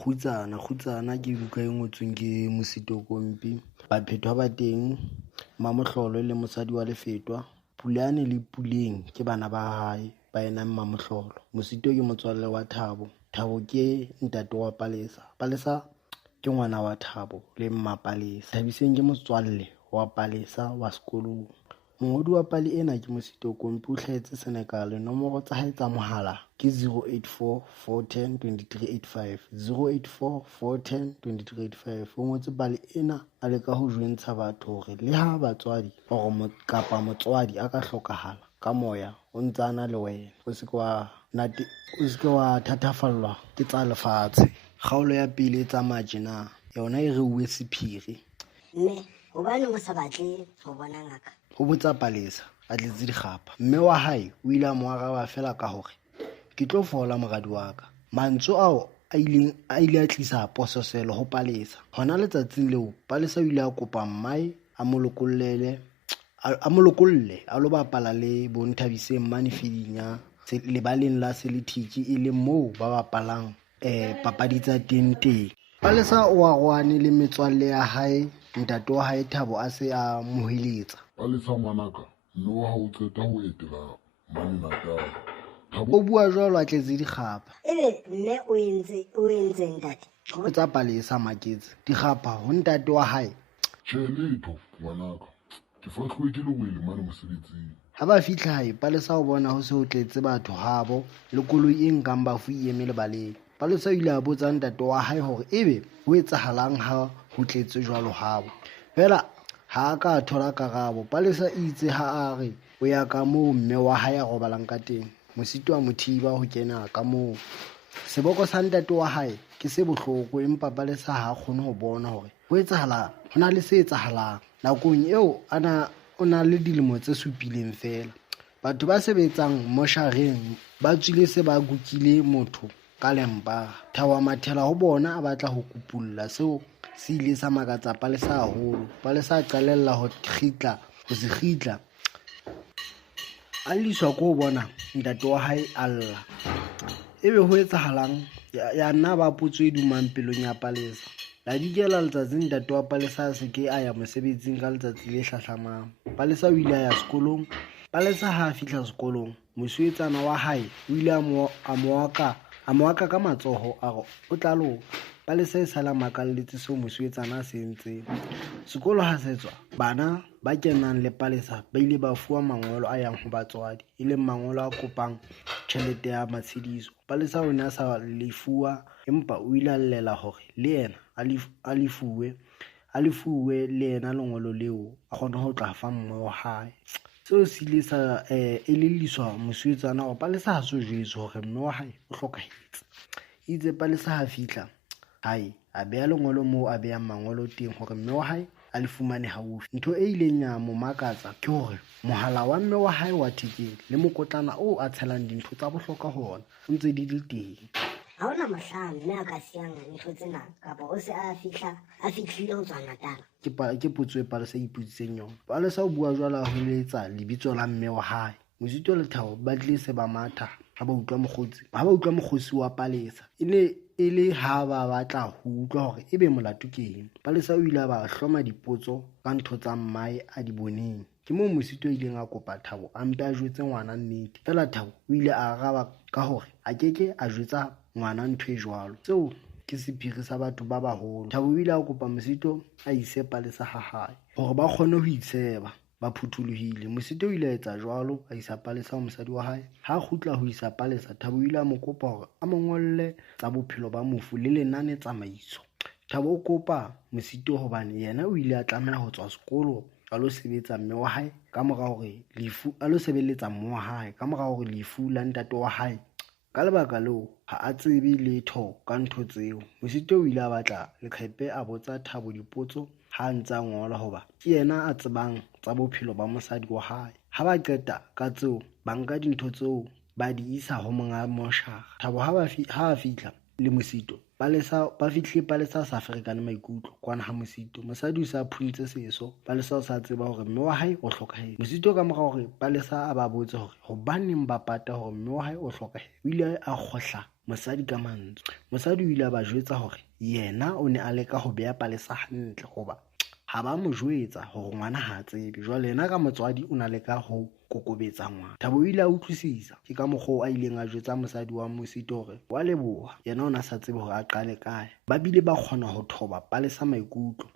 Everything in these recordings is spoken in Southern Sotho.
Kgutsana ke buka e ngotsweng ke Mosito Kompi. Baphetwa ba teng, Mamohlolo le mosadi wa Lefetwa. Pulane le Puleng ke bana ba hae ba ena Mamohlolo. Mosito ke motswalle wa Thabo. Thabo ke ntate wa Palesa. Palesa ke ngwana wa Thabo le mma Palesa. Thabiseng ke motswalle wa Palesa wa sekolong. Mongodi wa pale ena ke Mosito Kompi, o hlahetse Senekal. Nomoro tsa hae tsa mohala ke 084 410 2385 084 410 2385. O ngotse pale ena a leka ho jwentsha batho hore le ha batswadi kapa motswadi a ka hlokahala ka moya o ntsana le wena, o seke wa thatafallwa ke tsa lefatshe. Kgaolo ya pele tsa majena yona e reuwe sephiri. Mme hobane o sa batle ho bona ngaka? Ho botsa Palesa a tletse dikgapa. Mme wa hae o ile a mo araba fela ka hore ke tlo fola moradi wa ka. Mantswe ao a ile a tlisa pososelo ho Palesa. Hona letsatsing leo Palesa o ile a kopa mmae a mo lokolle a lo bapala le Bonthabiseng mane Fidinya lebaleng la Selithiki, e leng moo ba bapalang papadi tsa teng. Palesa o arwane le metswalle ya hae. Ntate wa hae Thabo a se a moheletsa. Palesa ngwanaka, mme wa hao qeta ho etela mane Natal. O bua jwalo a tletse dikgapa. Ebe mme o entse ntate? Ho tsa Palesa maketse dikgapa ho ntate wa hae. Tjhe letho ngwanaka, ke fahluwe ke lewele mane mosebetsing. Ha ba fihla hae Palesa o bona ho se ho tletse batho habo le koloi e nkang bafu e eme lebaleng. Palesa o ile a botsa ntate wa hae hore ebe ho etsahalang ha ho tletse jwalo habo. Fela ha a ka thola karabo. Palesa itse ha a re o ya ka moo mme wa hae a robalang ka teng. Mosito a mo thiba ho kena ka moo. Seboko sa ntate wa hae ke se bohloko, empa Palesa ha a kgone ho bona hore ho etsahala, ho na le se etsahalang. Nakong eo o na le dilemo tse 7 fela. Batho ba sebetsang moshareng ba tswile se ba gukile motho ka lempa. Thawa mathela ho bona a batla ho kupulla. Seo se ile sa makatsa Palesa haholo. Palesa a qalella ho se kgitla a liswa ko bona ntate wa hae alla. Ebe ho etsahalang ya nna ba potswe dumang pelong ya Palesa. La dikela letsatsing ntate wa Palesa se ke a ya mosebetsing ka letsatsi le hlahlamang. Palesa o ile a ya sekolong. Palesa ha a fihla sekolong, mosuetsana wa hae o ile a mo aka ka matsoho a re o tla loka. Palesa e sala makalletse seo mosuetsana a se entseng. Sekolo ha se tswa, bana ba kenang le Palesa ba ile ba fuwa mangolo a yang ho batswadi, e leng mangolo a kopang tjhelete ya matshediso. Palesa o ne a sa lefuwa, empa o ile a llela hore le yena a lefuwe le yena lengolo leo a kgone ho tla fa mme wa hae. Seo se ile sa elelliswa mosuetsana hore Palesa ha so jwetse hore mme wa hae o hlokahetse. Itse Palesa ha fihla hae a beha lengolo moo a behang mangolo teng hore mme wa hae a le fumane haufi. Ntho e ileng ya mo makatsa ke hore mohala wa mme wa hae wa thekeng le mokotlana o a tshelang dintho tsa bohlokwa ho ona o ntse di le teng. Ha hona mohlang mme a ka siyang ntho tsena kapa o se a fihlile ho tswa Natal? Ke potso e Palesa e ipotsitseng yona. Palesa o bua jwalo a hoeletsa lebitso la mme wa hae. Mosito le Thabo ba tlile se ba matha ha ba utlwa mokgosi wa Palesa. E le ha ba batla ho utlwa hore ebe molato ke eng. Palesa o ile a ba hloma dipotso ka ntho tsa mmae a di boneng. Ke moo Mosito o ileng a kopa Thabo a mpe a jwetse ngwana nnete. Fela Thabo o ile a araba ka hore a keke a jwetsa ngwana ntho e jwalo. Seo ke sephiri sa batho ba baholo. Thabo o ile a kopa Mosito a ise Palesa ha hae hore ba kgone ho itseba ba phuthulohile. Mosito o ile a etsa jwalo, a isa Palesa ho mosadi wa hae. Ha kgutla ho isa Palesa, Thabo o ile a mo kopa hore a mo ngolle tsa bophelo ba mofu le lenane tsamaiso. Thabo o kopa Mosito hobane yena o ile a tlameha ho tswa sekolo a lo sebetsa mme wa hae ka mora hore lefu la ntate wa hae. Ka lebaka leo ha a tsebe letho ka ntho tseo. Mosito o ile a batla leqhepe a botsa Thabo dipotso ha ntse a ngola hoba ke yena a tsebang tsa bophelo ba mosadi wa hae. Ha ba qeta ka tseo, ba nka dintho tseo ba di isa ho monga moshara. Thabo ha a fihla le Mosito ba fihlile Palesa sa ferekane maikutlo kwana ha Mosito. Mosadi o sa phuntse seso, Palesa o sa tseba hore mme wa hae o hlokahetse. Mosito ka mora hore Palesa a ba botse hore hobaneng ba pata hore mme wa hae o hlokahetse, o ile a kgohla mosadi ka mantswe. Mosadi o ile a ba jwetsa hore yena o ne a leka ho beha Palesa hantle hoba ha ba mo jwetsa hore ngwana ha tsebe. Jwale yena ka motswadi o na leka ho kokobetsa ngwana. Thabo o ile a utlwisisa, ke ka mokgwa a ileng a jwetsa mosadi wa Mosito hore wa leboha, yena o na sa tsebe hore a qale kae. Ba bile ba kgona ho thoba Palesa maikutlo.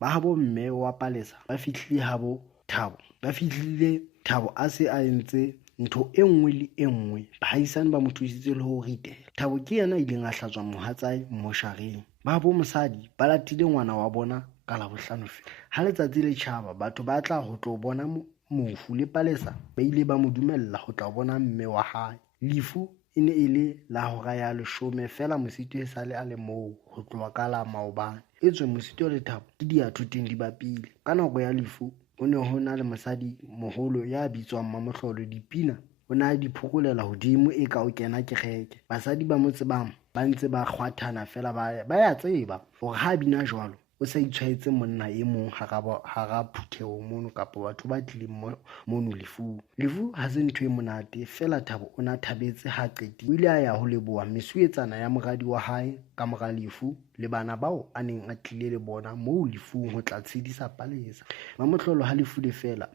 Ba habo mme wa Palesa ba fihlile habo Thabo, ba fihlile Thabo a se a entse ntho e nngwe le e nngwe. Bahaisane ba mo thusitse le ho ritela. Thabo ke yena a ileng a hlatswa mohatsae moshareng. Ba habo mosadi ba latile ngwana wa bona ka Labohlano fela. Ha letsatsi le tjhaba, batho ba tla ho tlo bona mofu le Palesa ba ile ba mo dumella ho tla bona mme wa hae. Lefu e ne e le la hora ya 10 fela. Mosito e sale a le moo ho tloha ka la maobane. Etswe Mosito le Thabo ke diathoteng di bapile. Ka nako ya lefu o ne ho na le mosadi moholo ya bitswang Mamohlolo. Dipina o na di phokolela hodimo e ka o kena kereke. Basadi ba mo tsebang ba ntse ba kgwathana fela, ba ya tseba hore ha bina jwalo o sa itshwaetse monna e mong hara phutheho mono kapa batho ba tlileng mono lefu. Lefu ha se ntho e monate fela. Thabo o na thabetse ha qeti. O ile a ya ho leboha mesuetsana ya moradi wa hae ka mora lefu le bana bao a neng a tlile le bona moo lefung ho tla tshedisa Palesa. Mamohlolo ha lefu le fela,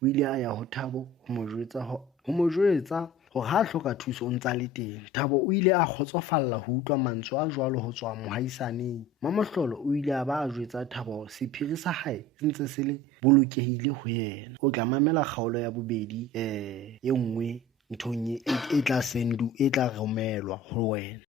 o ile a ya ho Thabo ho mo jwetsa hore ha hloka thuso o ntsa le teng. Thabo o ile a kgotsofalla ho utlwa mantswe a jwalo ho tswa mohaisaneng. Mamohlolo o ile a ba a jwetsa Thabo sephiri sa hae se ntse se le bolokehile ho yena. O tla mamela kgaolo ya bobedi e nngwe nthong e tla romelwa ho wena.